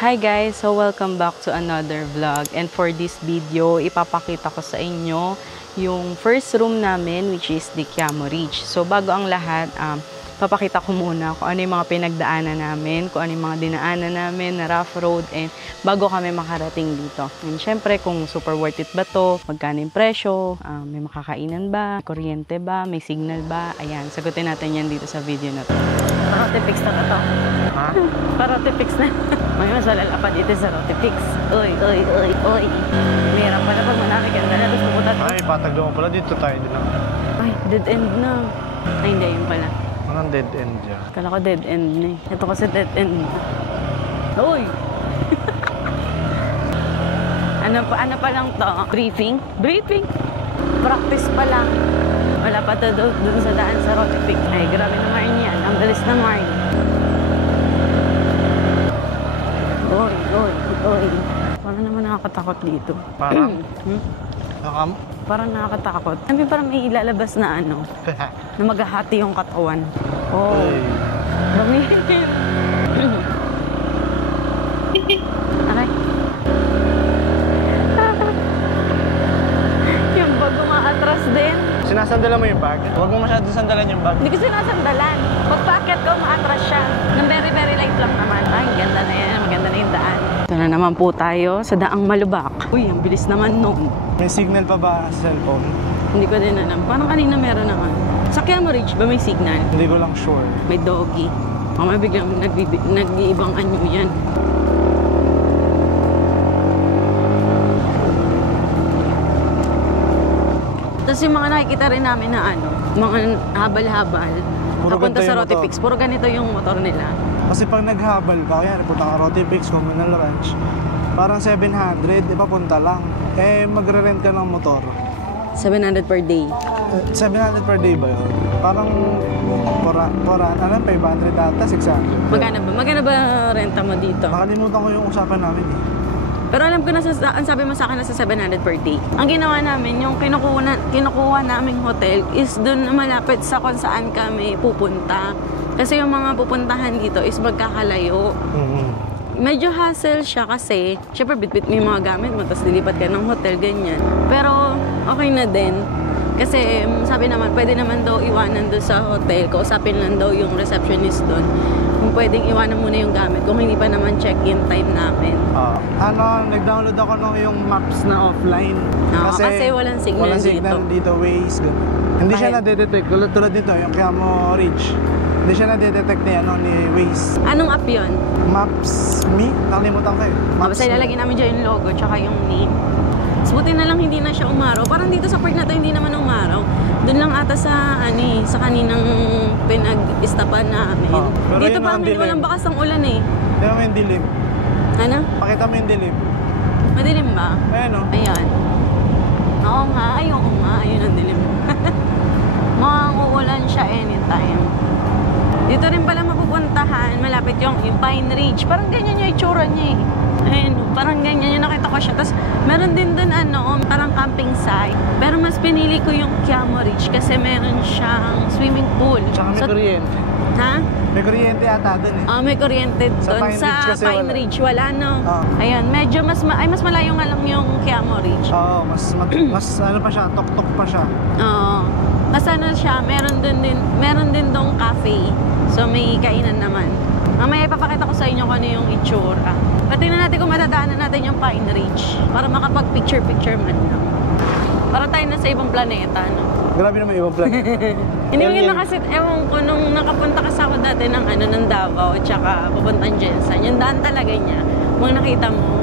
Hi guys! So welcome back to another vlog, and for this video, ipapakita ko sa inyo yung first room namin, which is the Quiamo Ridge. So bago ang lahat, papakita ko muna kung ano yung mga pinagdaanan namin, kung ano yung mga dinaanan namin na rough road, and bago kami makarating dito. And syempre kung super worth it ba to, magkano yung presyo, may makakainan ba, may kuryente ba, may signal ba, ayan, sagutin natin yan dito sa video na to. Rotifix na ka to. Ha? Rotifix na. May mas malalapad dito sa Rotifix. Uy. Mayroon pala pag manakikita na, tapos pupunta to. Ay, patagdaw mo pala. Dito tayo din lang. Ay, dead end na. Ay, hindi, yun pala. Anong dead end dyan? Kala ko dead end na eh. Ito kasi dead end na. Uy! ano pa lang to? Briefing? Practice pa lang. Wala pa to dun sa daan sa Rotifix. Ay, grabe naman yan. Ang galis naman. Oy. Parang naman nakakatakot dito. Parang? Parang nakakatakot. Sabi parang may ilalabas na ano, na maghahati yung katawan. Oh. Dami. Aray. Yung bag umaatras din. Sinasandalan mo yung bag? Huwag mo masyadong sandalan yung bag. Hindi ko sinasandalan. Pag-packet ko, umaatras siya. Nang very light lang naman. Ay, ganda na yan. Maganda na yung daan. Ito na naman po tayo sa daang Malubak. Uy, ang bilis naman nun. May signal pa ba sa cellphone? Hindi ko din alam. Parang kanina meron naman. Sa Quiamo Ridge ba may signal? Hindi ko lang sure. May doggy. Mamaya biglang nag-iibang anyo yan. Tapos yung mga nakikita rin namin na ano, mga habal-habal, papunta sa Rotifix. Puro ganito yung motor nila. Kasi pag naghabal ka, kaya punta ka Rotifix, Communal Ranch, parang 700, papunta lang. Eh, magre-rent ka ng motor. 700 per day. 700 per day ba yun? Parang 500 ata, 600. Magkano ba renta mo dito? Nakalimutan ko yung usapan namin eh. Pero alam ko na, ang sabi mo sa akin na sa 700 per day. Ang ginawa namin, yung kinukuha naming hotel is dun malapit sa kung saan kami pupunta. Kasi yung mga pupuntahan dito is magkakalayo. Medyo hassle siya kasi, syempre bitbit mo yung mga gamit mo, tapos dilipat ka ng hotel, ganyan. Pero okay na din. Kasi sabi naman, pwede naman daw iwanan doon sa hotel. Kausapin lang daw yung receptionist doon. Kung pwedeng iwanan muna yung gamit, kung hindi pa naman check-in time namin. Nag-download ako nung yung maps na offline. Kasi walang signal dito. Waze, gano'n. Hindi siya na-detect. Tulad nito, yung Quiamo Ridge. Hindi siya na-detect ni Waze. Anong app yun? Maps Me? Nakalimutan ko eh. Basta ilalagay namin dyan yung logo, tsaka yung name. Buti na lang hindi na siya umaraw. Parang dito sa park na to hindi naman umaraw. Doon lang ata sa kaninang pinag-istapan namin. Dito pa hindi walang bakas ng ulan eh. Tignan mo yung dilim. Ano? Pakita mo yung dilim. Madilim ba? Ayan o. Ayan. Oo nga. Ayun ang dilim. Uulan siya anytime. Dito rin pala mapupuntahan. Malapit yung Pine Ridge. Parang ganyan yung itsura niya eh. Ayun, parang ganyan yung nakita ko siya. Tapos meron din dun parang camping site. Pero mas pinili ko yung Quiamo Ridge kasi meron siyang swimming pool. Tsaka may kuryente. Ha? May kuryente ata dun eh. May kuryente dun. Sa Pine Ridge wala no? Ayun, medyo mas malayo nga lang yung Quiamo Ridge. Oo, mas ano pa siya, tok-tok pa siya. Oo. Kasi ano siya, meron din dong cafe. So may kainan naman. Mamaya ipapakita ko sa inyo kung ano yung itsura. Patingnan natin kung matadaanan natin yung Pine Ridge para makapag-picture man lang. Para tayo na sa ibang planeta, no? Grabe naman ibang planeta. Hindi mo na kasi, ewan ko, nung nakapunta kasi ako dati ng Davao at saka papuntang Jensen, yung daan talaga niya, kung nakita mo,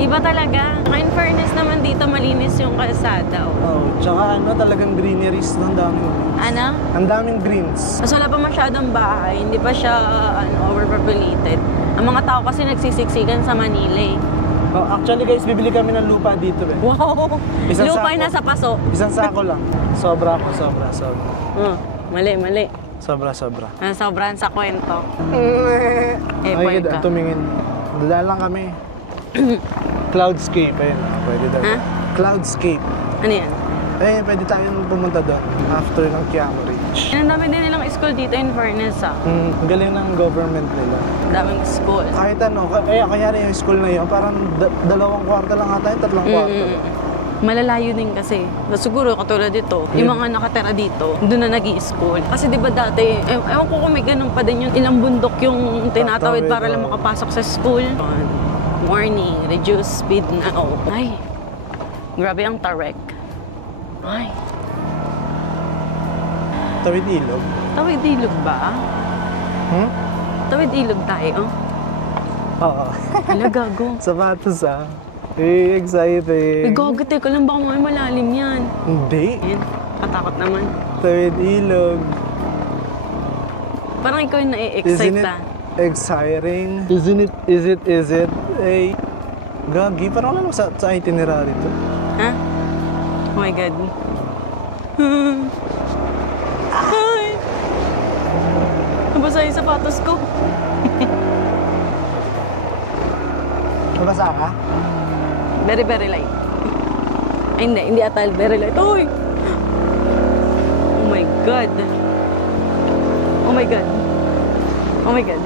iba talaga. In fairness naman dito, malinis yung kalsada. Tsaka talagang greeneries, ang daming Ano? Ang daming greens. Mas wala pa masyadong bahay, hindi pa siya overpopulated. Ang mga tao kasi nagsisiksikan sa Manila eh. Actually guys, bibili kami ng lupa dito eh. Wow! Lupa yung nasa paso. Isang sako lang. Sobra. Mali. Sobra. Sobrahan sa kwento. Ay, tumingin. Dadaan lang kami. Cloudscape, ayun. Pwede daw. Ha? Cloudscape. Ano yan? Pwede tayong pumunta doon after ng Quiamo Ridge. Ridge. Ang dami din nilang school dito in fairness ah. Ang galing ng government nila. Daming school. Kahit ano, kaya rin yung school na yun, parang 2 kwarta lang ata yun, 3 kwarta lang. Malalayo din kasi. Siguro katulad dito, yung mga nakatira dito, doon na nag-i-school. Kasi di ba dati, ewan ko kung may ganun pa din yun, ilang bundok yung tinatawid para lang makapasok sa school. Morning, reduce speed now. Ay, grabe ang tarek. Ay, Tawid ilog. tawid ilog ba? Tawid ilog tayo. Oo. Hala, gago. Sapatos ah. Exciting. Ay, gago, teka lang, baka may malalim yan. Hindi. Yan, katakot naman. Tawid ilog. Parang ikaw yung Isn't na-excite it ta. exciting? Is it? Eh, gagi, parang wala naman sa itinerary to. Ha? Oh my God. Ay! Nabasa yung sapatos ko. Nabasa ka? Very, very light. Ay, hindi atal. Very light. Uy! Oh my God. Oh my God. Oh my God.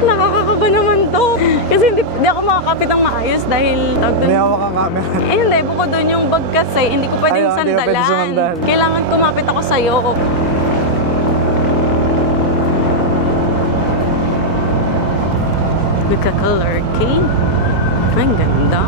Nakakakaba naman to. Kasi hindi ako makakapit ng maayos dahil May hawak kang camera. hindi. Bukod doon yung bag kasi, hindi ko pwedeng Ayaw, hindi ka pwede sandalan. sumandal. Kailangan kumapit ako sa'yo. Nagka-color cane. Ang ganda.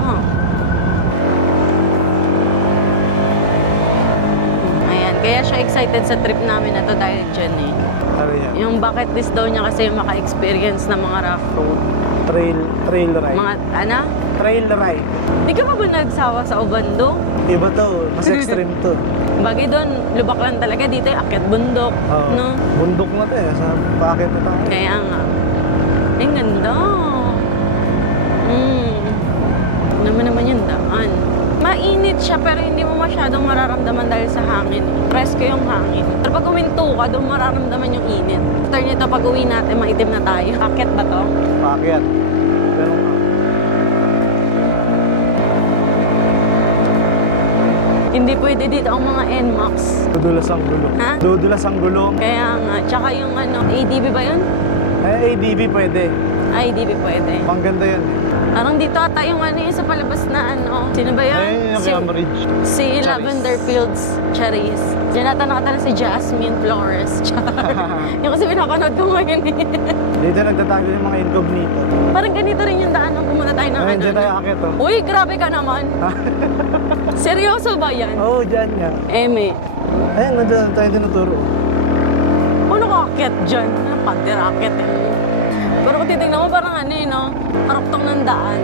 Ayan, kaya siya excited sa trip namin na to dahil dyan eh. Ano yan? Yung bucket list daw niya kasi yung maka-experience ng mga rough road. Trail ride. Mga, ano? Trail ride. Di ka pa ba nagsawa sa Obando? Iba to. Mas extreme to. Bagay doon, lubak lang talaga. Dito yung akyat bundok. Oo. No? Bundok na to eh. Sa bakit na tayo? Kaya nga. Ay, ang ganda. Naman yung daan. Mainit siya pero hindi mo masyadong mararamdaman dahil sa hangin. Presko yung hangin. Pero pag uminto ka, doon mararamdaman yung init. After nito, pag uwi natin, maitim na tayo. Akyat ba to? Pakyat. Pero Hindi pwede dito ang mga NMAX. dudulas ang gulong. Ha? Dudulas ang gulong. Kaya nga, tsaka yung ano, ADB ba yun? Eh, ADB pwede. ADB pwede. Pangganda yan eh. Parang dito ata yung ano yung sa palabas na ano. Sino ba yun? Ay, yung Cambridge. Si Charis. Lavender Fields Charis. Diyan ata nakatala si Jasmine Flores. Yung kasi pinapanood ko ngayon eh. Dito nagtatago yung mga incognito. Parang ganito rin yung daan nung pumunta tayo ng Ay, ano. dyan tayo akit oh. Uy, grabe ka naman. Seryoso ba yan? Oo, dyan nga. Eme. Ayun, nandyan tayo tinuturo. Ano ka akyat dyan? Pagdirakyat eh. Pero kung titignan mo parang ano eh, no? Karuktong ng daan.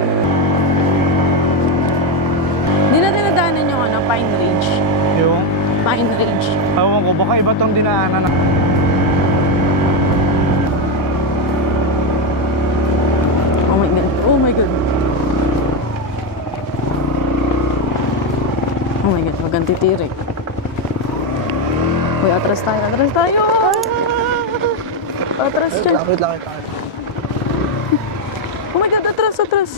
Hindi natin nadaanan yung ano, Pine Ridge. Yung? Pine Ridge. Ewan ko, baka iba tong dinaanan na. Oh my God. Oh my God. Oh my God, maganti tirik. Uy, atras tayo, atras tayo! Atras dyan. Wait lang. Oh my God, atras, atras.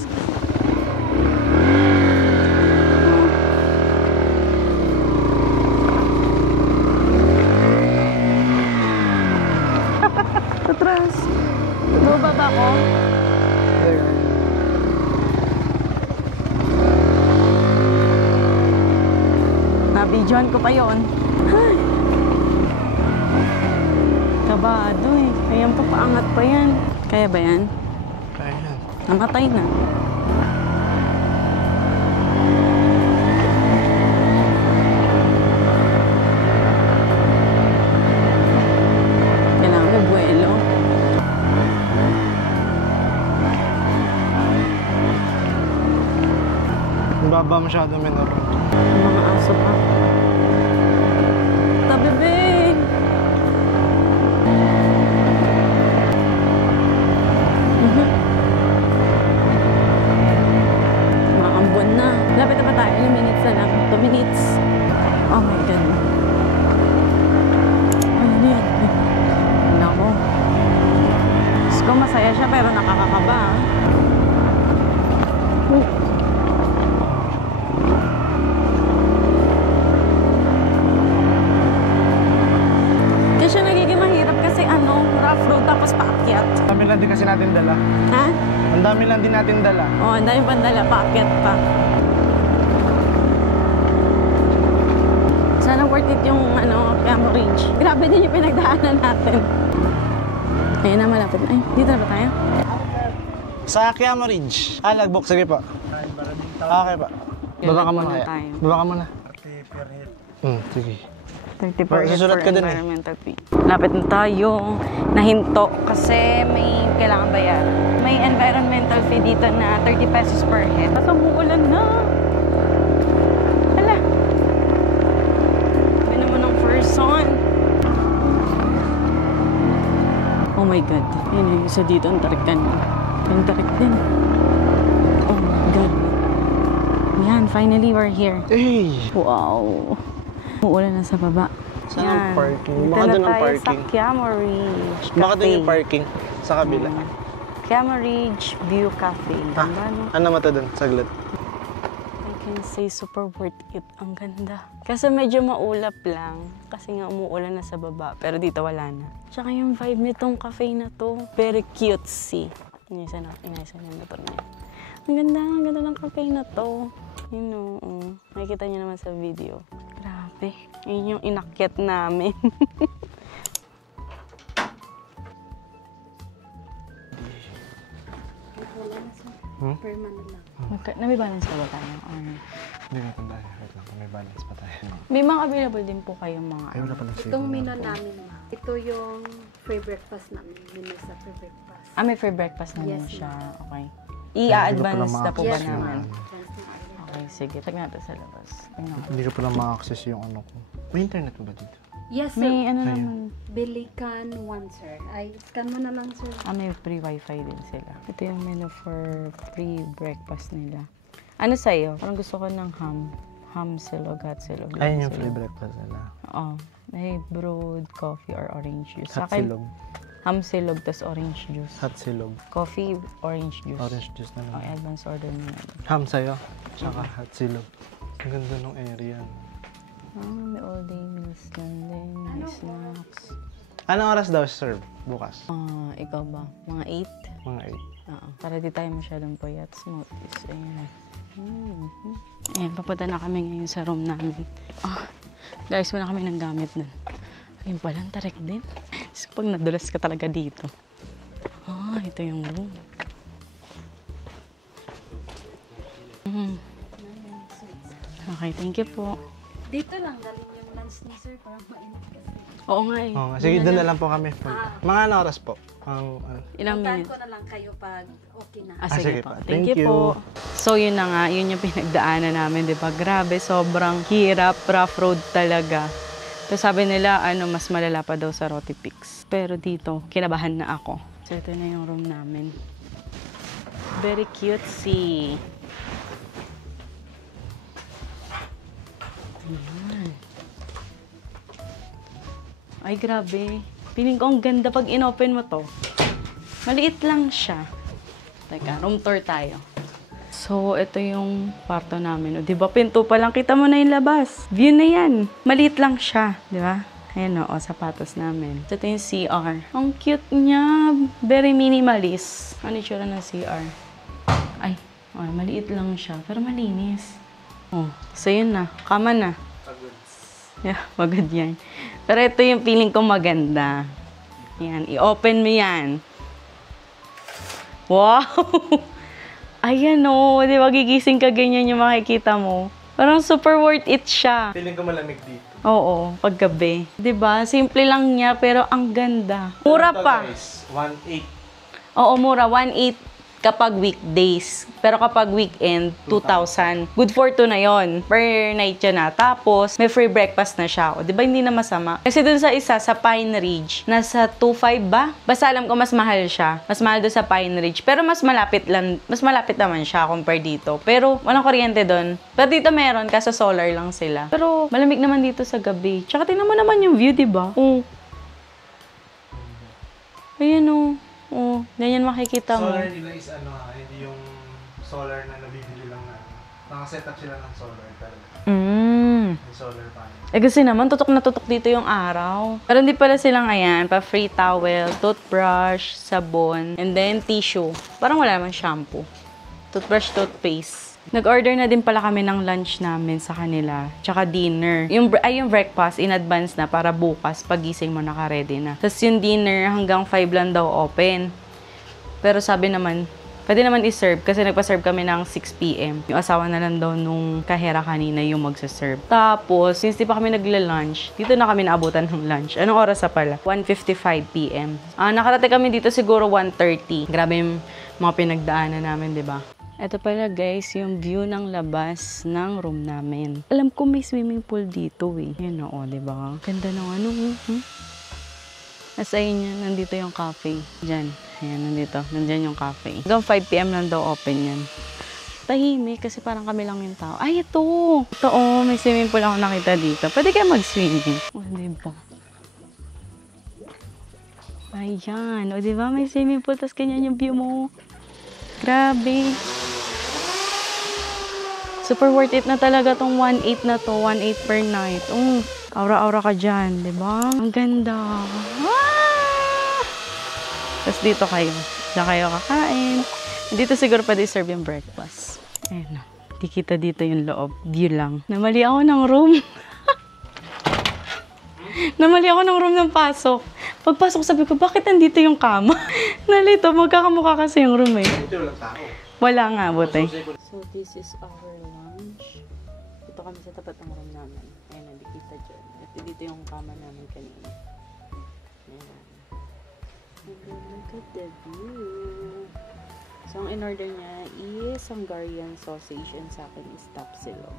Atras. Bumaba ba ako? Nabidyohan ko pa yon. Ay. Kabado eh. Ayan pa, paangat pa yan. Kaya ba yan? Ayan. Namatay na. Kailangan mo buwelo. Baba masyado minor. Ang mga aso pa. Tabi, be! Maambon na. Lapit na ba tayo? Ilang minutes na lang? 2 minutes. Oh my God. Ay, ano yan? Nako. Diyos ko, masaya siya pero nakakakaba. Ha? Ang dami lang din natin dala. Oo, ang dami pandala. Paakyat pa. Sana worth it yung Quiamo Ridge. Grabe din yung pinagdaanan natin. Ayun na, malapit na. Ay, dito na ba tayo? Sa Quiamo Ridge. Lagbok, sige po. Okay pa. Baba ka muna kaya. Baba ka muna. Sige. 30 per head Susulat for ka dun eh. environmental fee. Lapit na tayo. Nahinto kasi may kailangan bayaran. May environmental fee dito na 30 pesos per head. Tapos umuulan na. Hala. Sabi naman ng first son. Oh my God. Yun yung isa dito ang tarikan. Yung tarik din. Oh my God. Yan, finally we're here. Hey! Wow. Umuulan na sa baba. Saan ang parking? Dito Baka na doon ang tayo parking. sa Quiamo Ridge Baka Cafe. doon yung parking. Sa kabila. Quiamo Ridge View Cafe. Ganda, no? Ano mata doon? Saglit. I can say super worth it. Ang ganda. Kasi medyo maulap lang. Kasi nga umuulan na sa baba. Pero dito wala na. Tsaka yung vibe nitong cafe na to. Very cutesy. Inisa na motor niya. Ang ganda ng cafe na to. You know, nakikita niyo naman sa video. Grabe. Yun yung inakyat namin. May balance pa ba tayo? Hindi na tayo. Wait lang. May balance pa tayo. May mga available din po kayong mga Ay, wala pala Itong menu namin, ma. Ito yung free breakfast namin. Menu sa free breakfast. may free breakfast na din Yes, siya. ma'am. Okay. I-advance na po ba Yes, namin? ma'am. Advance na agad. Okay, sige. Tignan natin sa labas. Tignan ko. Hindi ko pala ma-access yung ano ko. May internet ba dito? Yes, sir. May ano Ayun. naman. Bilikan 1, sir. Ay, scan mo na lang, sir. May free wifi din sila. Ito yung menu for free breakfast nila. Ano sa'yo? Parang gusto ko ng ham. Ham silog, hot silog. Ayun yung silog. free breakfast nila. Oo. May brewed coffee or orange juice. Hot Sa akin, silog. ham silog tas orange juice. Hot silog. Coffee, orange juice. Orange juice na Okay, naman. advance order mo na. Ham sa'yo. Tsaka hot silog. Ang ganda ng area. May all day meals lang din. May snacks. Anong oras daw serve bukas? Ikaw ba? Mga 8? Mga 8. Oo. Para di tayo masyadong payat. Smoothies. Ayan. Ayan, papunta na kami ngayon sa room namin. Guys, wala kami ng gamit nun. Ayun pala, ang tarik din. So, pag nadulas ka talaga dito. Ito yung room. Okay, thank you po. Dito lang galing yung lunch ni sir. Parang mainit kasi. Oo nga eh. Oh, sige, doon na lang po kami. Mga ano oras po? Ilang Puntahan minutes? ko na lang kayo pag okay na. Sige sige po. pa. Thank Thank you you. po. So, yun na nga. Yun yung pinagdaanan namin, di ba? Grabe, sobrang hirap. Rough road talaga. So, sabi nila, mas malala pa daw sa Roty Peaks. Pero dito, kinabahan na ako. So, ito na yung room namin. Very cutesy. Ayan. Ay, grabe. Piling ko ang ganda pag in-open mo to. Maliit lang siya. Teka, room tour tayo. So, ito yung kwarto namin. O, di ba, pinto pa lang. Kita mo na yung labas. View na yan. Maliit lang siya. Di ba? Ayan o, sapatos namin. So, ito yung CR. Ang cute niya. Very minimalist. Ano yung tsura ng CR? Ay, maliit lang siya. Pero malinis. So, yun na. Kama na. Yeah, pagod yan. Pero ito yung feeling ko maganda. Yan, i-open mo yan. Wow! Ayan o, di ba gigising ka ganyan yung makikita mo. Parang super worth it siya. Feeling ko malamig dito. Oo, paggabi. Di ba? Simple lang niya, pero ang ganda. Mura pa. Guys, 1.8. Oo, mura. 1.8 kapag weekdays. Pero kapag weekend, 2,000. Good for 2 na yon. Per night yun na. Tapos, may free breakfast na siya. O, di ba hindi na masama? Kasi dun sa isa, sa Pine Ridge, nasa 2,500 ba? Basta alam ko mas mahal siya. Mas mahal dun sa Pine Ridge. Pero mas malapit naman siya compare dito. Pero walang kuryente dun. Pero dito meron, kaso solar lang sila. Pero malamig naman dito sa gabi. Tsaka tingnan mo naman yung view, di ba? Ayan o. Ganyan makikita mo. Solar nila is hindi yung solar na nabibili lang na. Nakaset up sila ng solar talaga. Solar panel. Kasi naman, tutok na tutok dito yung araw. Pero hindi pala silang ayan, pa free towel, toothbrush, sabon, and then tissue. Parang wala naman shampoo. Toothbrush, toothpaste. Nag-order na din pala kami ng lunch namin sa kanila, tsaka dinner. Yung breakfast in advance na para bukas, pagising mo naka-ready na. Tapos yung dinner hanggang 5 lang daw open. Pero sabi naman, pwede naman i-serve kasi nagpa-serve kami ng 6 p.m. Yung asawa na lang daw nung kahera kanina yung magsa-serve. Tapos, since di pa kami nagla-lunch, dito na kami naabutan ng lunch. Anong oras na pala? 1:55 p.m. Nakarating kami dito siguro 1:30. Grabe yung mga pinagdaanan namin, di ba? Ito pala guys, yung view ng labas ng room namin. Alam ko may swimming pool dito eh. Yan o, diba? Ganda ng ano. Nasa inyo, nandito yung cafe. Diyan. Ayan, nandito. Nandyan yung cafe. Hanggang 5 p.m. lang daw open yan. Tahimik kasi parang kami lang yung tao. Ay, ito! Ito oh, may swimming pool ako nakita dito. Pwede kayo mag-swimming. O, diba? Ayan. O, diba? May swimming pool. Tapos ganyan yung view mo. Grabe. Super worth it na talaga tong 1.8 na to. 1.8 per night. Aura-aura ka dyan, diba? Ang ganda. Ah! Tapos dito kayo. Diyan kayo kakain. Dito siguro pwede serve yung breakfast. Ayun na. Di kita dito yung loob. View lang. Namali ako ng room. Namali ako ng room ng pasok. Pagpasok sabi ko, bakit nandito yung kama? Nalito, magkakamukha kasi yung room eh. Wala nga, buti. So, this is our lunch. Ito kami sa tapat ng room namin. Ayan, nandikita dyan. Ito dito yung kama namin kanina. Ayan. Look at the view. So, ang in-order niya is Hungarian sausage and sa akin is tapsilog.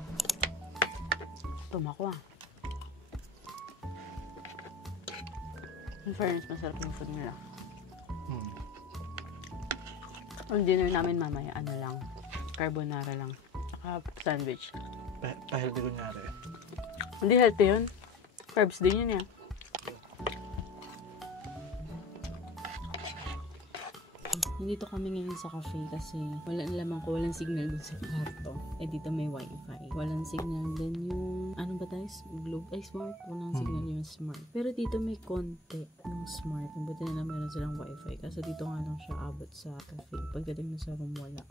Tumakwa. In fairness, masarap yung food nila. Ang dinner namin mamaya, ano lang, carbonara lang. Saka sandwich. Pa-healthy kunyari. Hindi healthy yun. Carbs din yun yan. Nandito kami ngayon sa cafe kasi wala naman ko, walang signal dun sa kwarto. Eh dito may wifi. Walang signal din yung, ano ba tayo? Globe? Ay, smart. Walang signal yung smart. Pero dito may konti yung smart. Buti na lang meron silang wifi. Kasi dito nga lang siya abot sa cafe. Pagdating na sa room, wala.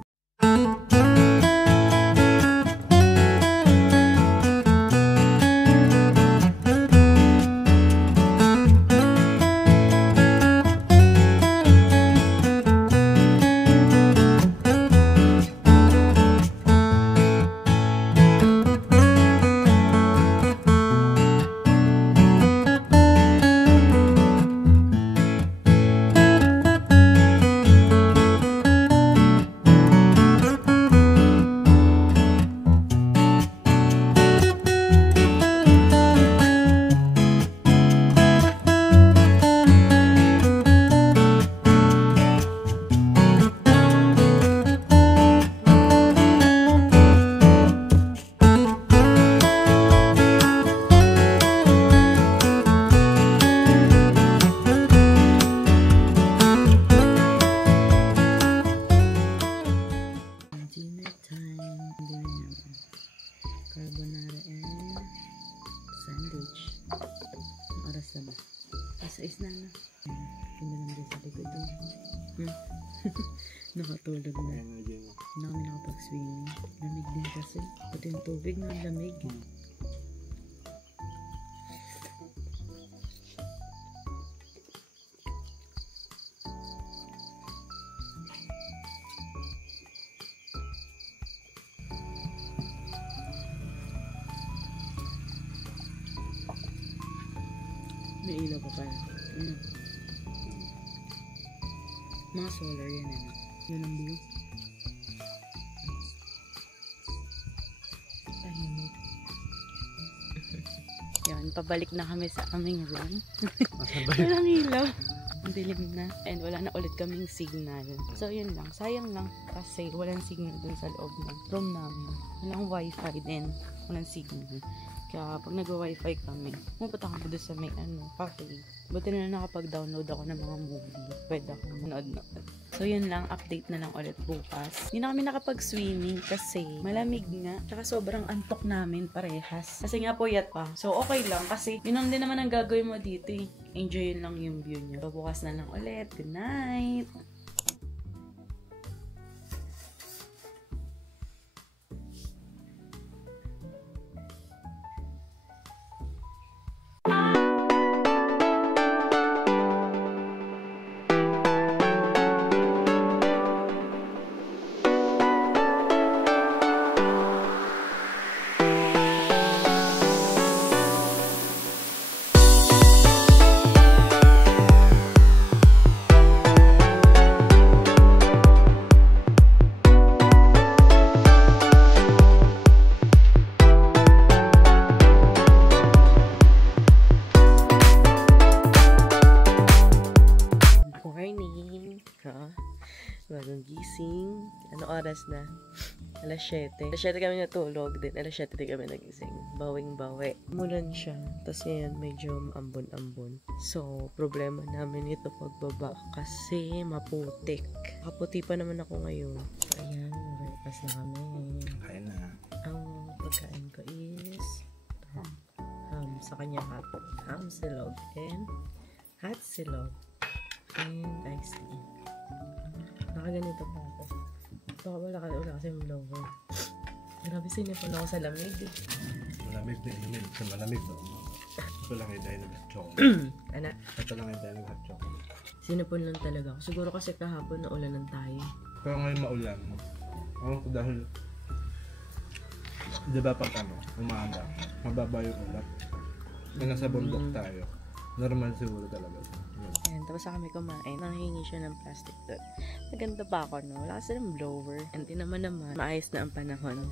Carbonara and sandwich. Ang oras na ba? Isa-is na na. Pinalang din sa likod doon. Nakatulog na. Hindi na kami nakapag-swimming. Lamig din kasi. Pati yung tubig na lamig. May ilaw pa pala. Ano? Mga solar yan, ano? Yun ang view. Tahimik. Yan, pabalik na kami sa aming room. Walang ilaw. Ang dilim na. And wala na ulit kaming signal. So, yun lang. Sayang lang. Kasi walang signal dun sa loob ng room namin. Walang wifi din. Walang signal. Kaya pag nag-wifi kami, pupunta kami doon sa may cafe. Buti na nakapag-download ako ng mga movie. Pwede akong manood-nood. So yun lang, update na lang ulit bukas. Hindi na kami nakapag-swimming kasi malamig nga. Tsaka sobrang antok namin parehas. Kasi nga puyat pa. So okay lang kasi yun lang din naman ang gagawin mo dito eh. Enjoy lang yung view niyo. So bukas na lang ulit. Good night! Bagong gising. Ano oras na? Alas 7. Alas 7 kami natulog din. Alas 7 din kami nagising. Bawing-bawi. Mulan siya. Tapos ngayon medyo ambon-ambon. So, problema namin ito pagbaba kasi maputik. Kaputi pa naman ako ngayon. So, ayan. Breakfast na kami. Kain na. Ang pagkain ko is sa kanya ham silog and hot silog and iced tea. Nakaganito pa ako. Baka wala kasi yung blower. Grabe, sinipon ako sa lamig. Malamig din. Sa malamig no? Ito lang yung dahil ng chocolate. Anak? Ito lang yung dahil ng hot chocolate. Sinipon lang talaga ako. Siguro kasi kahapon na ulanan tayo. Pero ngayon maulan. Ako dahil diba pag umaanda, mababa yung ulat. Na nasa bundok tayo. Normal siguro talaga. Ayan, tapos sa kami kumain, nanghingi siya ng plastic doon. Maganda pa ako, no? Wala kasi ng blower. And di naman, maayos na ang panahon.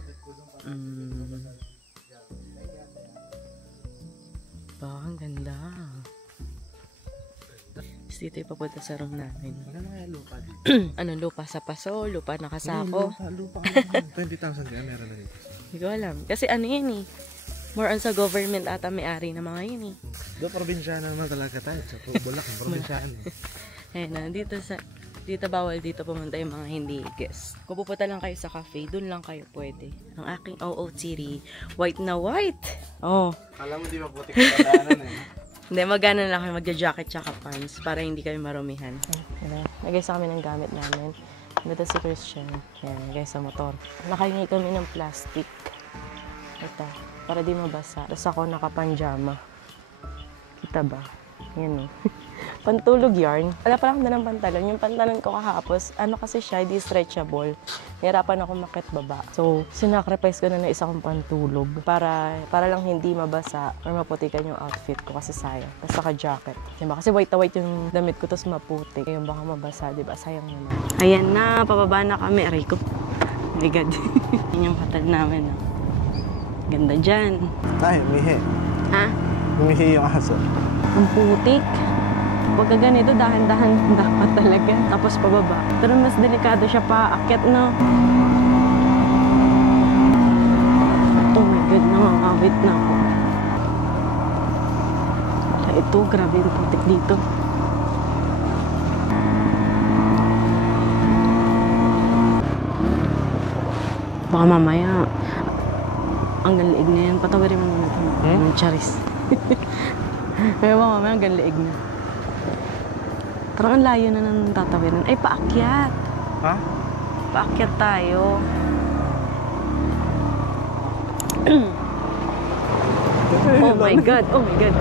Baka ang ganda. Tapos dito yung papunta sa room namin. Ano kaya lupa dito? Ano, lupa sa paso? Lupa nakasako? Lupa ka 20,000 kaya meron na dito. Hindi ko alam. Kasi ano yun eh. More on sa government ata may-ari ng mga yun eh. Doon, probinsyana naman talaga tayo. Sa Bulak, probinsyana. Ayun na, dito bawal dito pumunta yung mga hindi guest. Kung pupunta lang kayo sa cafe, dun lang kayo pwede. Ang aking OOTD, white na white. Oh. Kala mo di ba putik na daanan eh. Hindi, magana lang kayo, magja-jacket tsaka pants para hindi kayo marumihan. Nagay sa kami ng gamit namin. Dito si Christian. Yan, nagay sa motor. Nakahingi kami ng plastic. Ito, para di mabasa. Tapos ako nakapanjama. Kita ba? Yan o. Pantulog yarn. Wala pa lang ng pantalon. Yung pantalon ko kahapos, ano kasi siya, di stretchable. Nahirapan ako makit baba. So, sinacrifice ko na ng isang pantulog para lang hindi mabasa or maputikan yung outfit ko kasi sayang. Tapos naka-jacket. Diba? Kasi white na white yung damit ko, tapos maputi. Yung baka mabasa, diba? Sayang naman. Ayan na, pababa na kami. Aray ko. Oh my God. Yun yung hotel namin. Ganda dyan. Ay, umihi. Ha? Umihi yung aso. Ang putik. Pagka ganito, dahan-dahan dapat talaga. Tapos pababa. Pero mas delikado siya pa. Akyat na. Oh my God, nangangawit na ako. Ito, grabe yung putik dito. Baka mamaya, ang galiig na yan. Patawarin mo muna ito. Charis. Kaya ba mamaya, ang galiig na. Parang ang layo na nang tatawirin. Ay, paakyat. Ha? Paakyat tayo. Oh my God. Oh my God.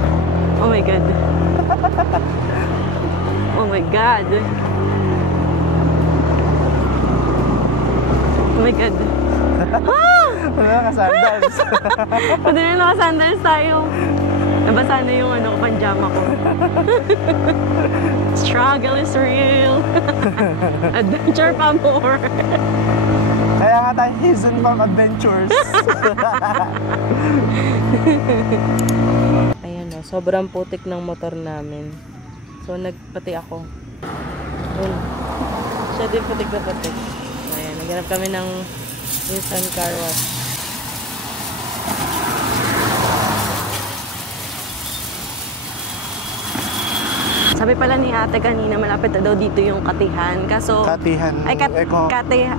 Oh my God. Oh my God. Oh my God. Wala ka sandals. Pwede na naka-sandals tayo. Nabasa na yung panjama ko. Struggle is real. Adventure pa more. Kaya nga tayo season pang adventures. Ayan o, sobrang putik ng motor namin. So, nagpati ako. Ayun. Siya din putik na putik. Ayan, naghanap kami ng instant car wash. Sabi pala ni ate kanina, malapit na daw dito yung Katihan. Kaso... Katihan Eco... Katihan.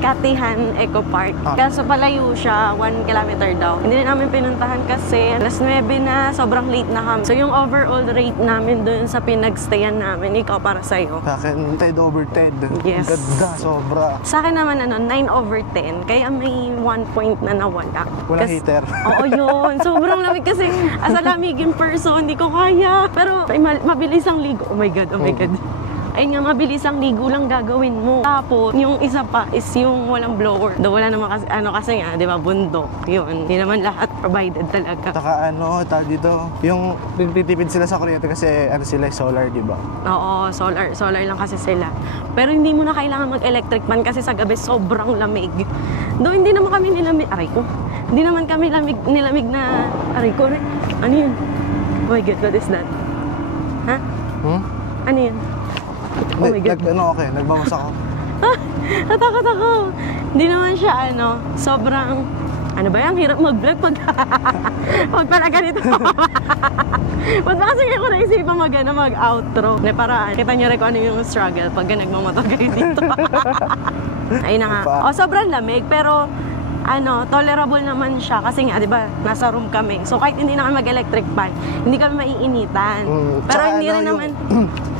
Katihan Eco Park. Kaso palayo siya, 1 kilometer daw. Hindi na namin pinuntahan kasi alas 9 na, sobrang late na kami. So yung overall rate namin dun sa pinagstayan namin, ikaw para sa'yo. Sa akin, 10 over 10. Yes. Ganda, sobra. Sa akin naman 9 over 10, kaya may 1 point na nawala. Walang heater. Oo yun, sobrang lamig kasi as a lamigin person, hindi ko kaya. Pero mabilis ang ligo. Oh my God, oh my God. Ayun nga, mabilis ang ligo lang gagawin mo. Tapos, yung isa pa is yung walang blower. Do wala naman kasi, kasi nga, di ba, bundok. Yun, hindi naman lahat provided talaga. Saka tawag dito, yung nagtitipid sila sa kuryente kasi sila solar, di ba? Oo, solar lang kasi sila. Pero hindi mo na kailangan mag-electric fan kasi sa gabi sobrang lamig. Do hindi naman kami nilamig, hindi naman kami nilamig na, ano yun? Oh my God, what is that? Ha? Ano yun? Oh my God. Nagbangas ako. Natakot ako. Hindi naman siya, sobrang, ang hirap mag-vlog pag pala ganito. Ba't ba kasi ako naisipan mag-outro? Para kita nyo rin kung ano yung struggle pag nagmamotor kayo dito. Ayun na nga. Sobrang lamig, pero tolerable naman siya kasi nga, di ba, nasa room kami. So, kahit hindi na kami mag-electric fan, hindi kami maiinitan. Pero Tsaka hindi rin naman...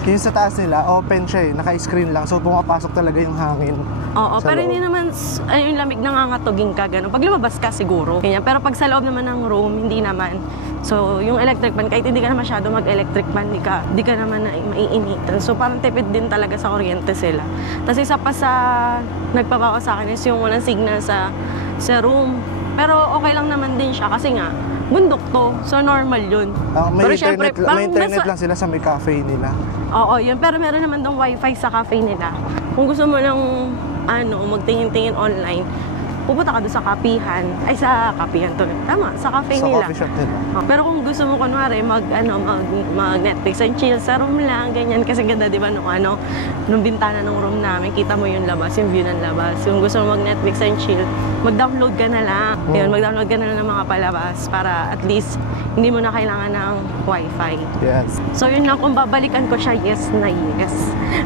Yung sa taas nila, open siya naka-screen lang. So, pumapasok talaga yung hangin. Oo, pero hindi naman yung lamig nangangatugin ka, gano'n. Pag lumabas ka siguro, ganyan. Pero pag sa loob naman ng room, hindi naman. So, yung electric fan, kahit hindi ka na masyado mag-electric fan, di ka naman na maiinitan. So, parang tipid din talaga sa kuryente sila. Tapos isa pa sa nagpabawa sa akin is yung walang signal sa room. Pero okay lang naman din siya kasi nga, bundok to. So, normal yun. May internet lang sila sa may cafe nila. Oo, yun. Pero meron naman dong wifi sa cafe nila. Kung gusto mo ng magtingin-tingin online, pupunta ka doon sa kapihan. Ay, sa kapihan to. Tama, sa cafe nila. Sa coffee shop nila. Pero kung gusto mo kunwari mag Netflix and chill sa room lang, ganyan. Kasi ganda, di ba, nung bintana ng room namin, kita mo yung labas, yung view ng labas. Kung gusto mo mag Netflix and chill, mag-download ka na lang. Yun, mag-download ka na lang ng mga palabas para at least hindi mo na kailangan ng wifi. Yes. So yun lang, kung babalikan ko siya, yes na yes.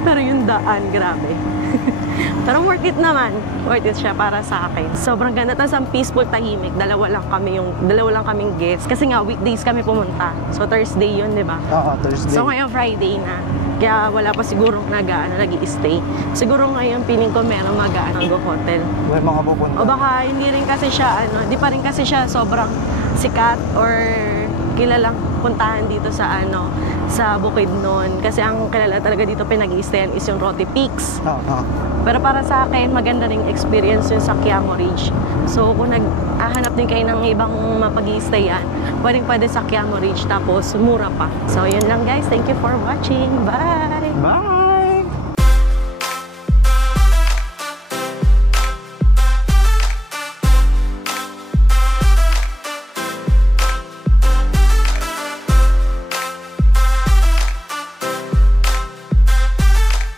Pero yung daan, grabe. Pero worth it naman. Worth it siya para sa akin. Sobrang ganda. Tapos ang peaceful, tahimik. Dalawa lang kaming guests. Kasi nga, weekdays kami pumunta. So Thursday yun, di ba? Oo, Thursday. So ngayon Friday na. Kaya wala pa siguro nag-i-stay. Siguro ngayon, piling ko meron mag-go hotel. May mga pupunta. O baka hindi rin kasi siya, di pa rin kasi siya sobrang sikat or kilalang puntahan dito sa sa Bukidnon. Kasi ang kilala talaga dito pinag-i-stayan is yung Rote Peaks. Pero para sa akin, maganda ring experience yun sa Quiamo Ridge. So kung naghahanap din kayo ng ibang mapag-i-stayan, pwede sa Quiamo Ridge, tapos mura pa. So yun lang guys, thank you for watching. Bye! Bye!